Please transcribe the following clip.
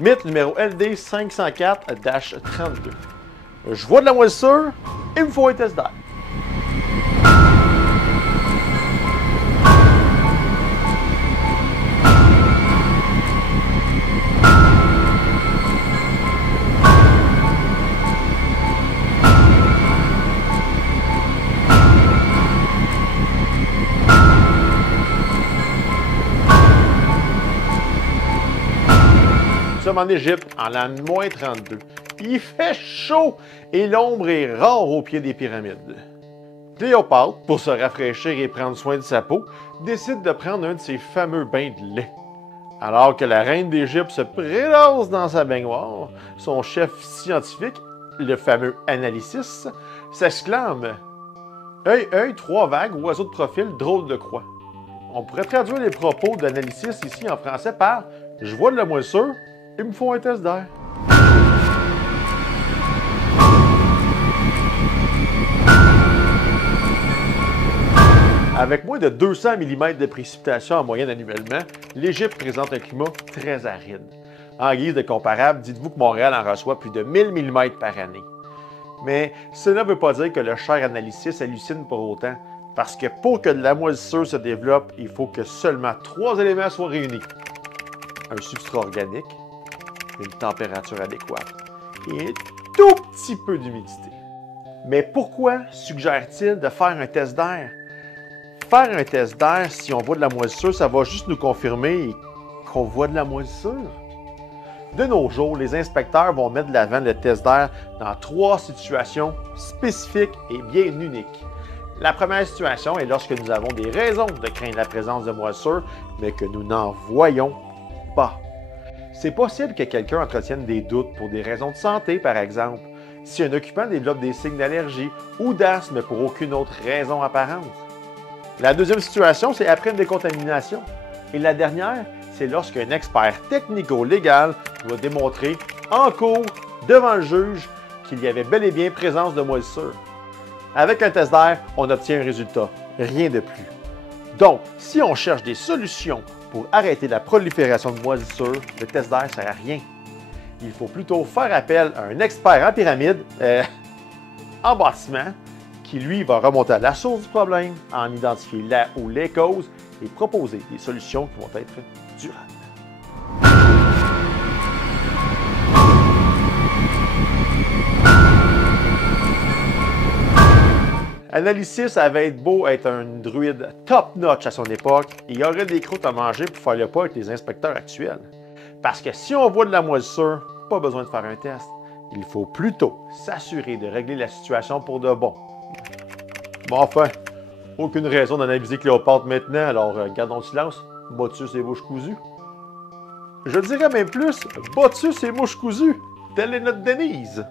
Mythe numéro LD 504-32. Je vois de la moisissure, il me faut un test d'air. Nous sommes en Égypte, en l'an moins 32. Il fait chaud et l'ombre est rare au pied des pyramides. Cléopâtre, pour se rafraîchir et prendre soin de sa peau, décide de prendre un de ses fameux bains de lait. Alors que la reine d'Égypte se prélance dans sa baignoire, son chef scientifique, le fameux Analysis, s'exclame « Œil, œil, trois vagues, oiseau de profil, drôle de croix ». On pourrait traduire les propos d'Analysis ici en français par « Je vois de la moisissure, il me faut un test d'air ». Avec moins de 200 mm de précipitations en moyenne annuellement, l'Égypte présente un climat très aride. En guise de comparable, dites-vous que Montréal en reçoit plus de 1000 mm par année. Mais cela ne veut pas dire que le cher Analysis hallucine pour autant, parce que pour que de la moisissure se développe, il faut que seulement 3 éléments soient réunis. Un substrat organique, une température adéquate et un tout petit peu d'humidité. Mais pourquoi suggère-t-il de faire un test d'air? Faire un test d'air, si on voit de la moisissure, ça va juste nous confirmer qu'on voit de la moisissure. De nos jours, les inspecteurs vont mettre de l'avant le test d'air dans 3 situations spécifiques et bien uniques. La première situation est lorsque nous avons des raisons de craindre la présence de moisissure, mais que nous n'en voyons pas. C'est possible que quelqu'un entretienne des doutes pour des raisons de santé, par exemple, si un occupant développe des signes d'allergie ou d'asthme pour aucune autre raison apparente. La deuxième situation, c'est après une décontamination. Et la dernière, c'est lorsqu'un expert technico-légal doit démontrer en cours, devant le juge, qu'il y avait bel et bien présence de moisissure. Avec un test d'air, on obtient un résultat, rien de plus. Donc, si on cherche des solutions pour arrêter la prolifération de moisissure, le test d'air ne sert à rien. Il faut plutôt faire appel à un expert en pyramide, en bâtiment, qui lui va remonter à la source du problème, en identifier la ou les causes et proposer des solutions qui vont être durables. Analysis avait beau être un druide top-notch à son époque, il y aurait des croûtes à manger pour faire le pas avec les inspecteurs actuels. Parce que si on voit de la moisissure, pas besoin de faire un test. Il faut plutôt s'assurer de régler la situation pour de bon. Bon, enfin, aucune raison d'analyser Cléopâtre maintenant, alors gardons le silence. Botus et mouches cousues. Je dirais même plus, Botus et mouches cousues. Telle est notre Denise.